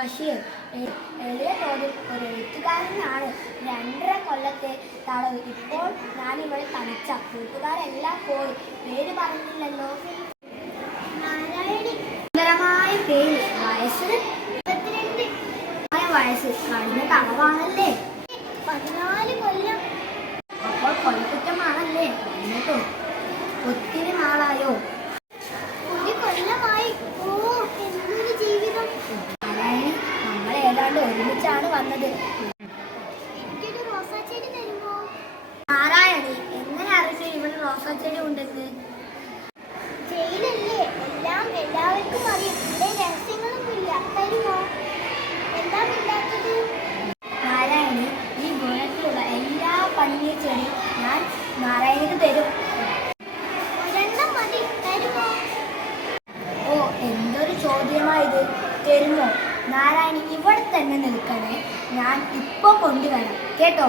ബഷീർ എളിയ തോതിൽ ഒരു എഴുത്തുകാരനാണ്. 2.5 കൊല്ലത്തെ തടവ്. ഇപ്പോൾ ഞാനിവിടെ തനിച്ച. കൂട്ടുകാരെല്ലാം പോയി. പേര് പറഞ്ഞില്ലല്ലോ. സുന്ദരമായ പേര്. വയസ്സ് 22. വയസ്സ് കഴിഞ്ഞ തടവാണല്ലേ. 14 കൊല്ലം. അപ്പോൾ കൊലക്കുറ്റമാണല്ലേ. എന്നിട്ടോ ഒത്തിരി നാളായോ? 1 കൊല്ലമായി. ഓ, എന്തൊരു ജീവിതം. നമ്മൾ ഏതാണ്ട് ഒരുമിച്ചാണ് വന്നത്. എനിക്കൊരു റോസാച്ചെടി തരുമോ? നാരായണി, എങ്ങനെ അറിഞ്ഞു ഇവിടെ റോസാച്ചെടി ഉണ്ടെന്ന്? ജയിലല്ലേ, എല്ലാം എല്ലാവർക്കും അറിയും. ഇവിടെ രഹസ്യങ്ങളൊന്നുമില്ല. തരുമോ? എന്താ ഇല്ലാത്തത്? നാരായണി, ഈ ഗുണത്തിലുള്ള എല്ലാ പന്നിയ ചെടിയും ഞാൻ നാരായണിക്ക് തരും. ഒരെണ്ണം മതി. തരുമോ? ഓ, എന്തൊരു ചോദ്യമായത്. തരുമോ? നാരായണി, ഇവിടെ തന്നെ നിൽക്കണേ. ഞാൻ ഇപ്പോൾ കൊണ്ടുവരാം കേട്ടോ.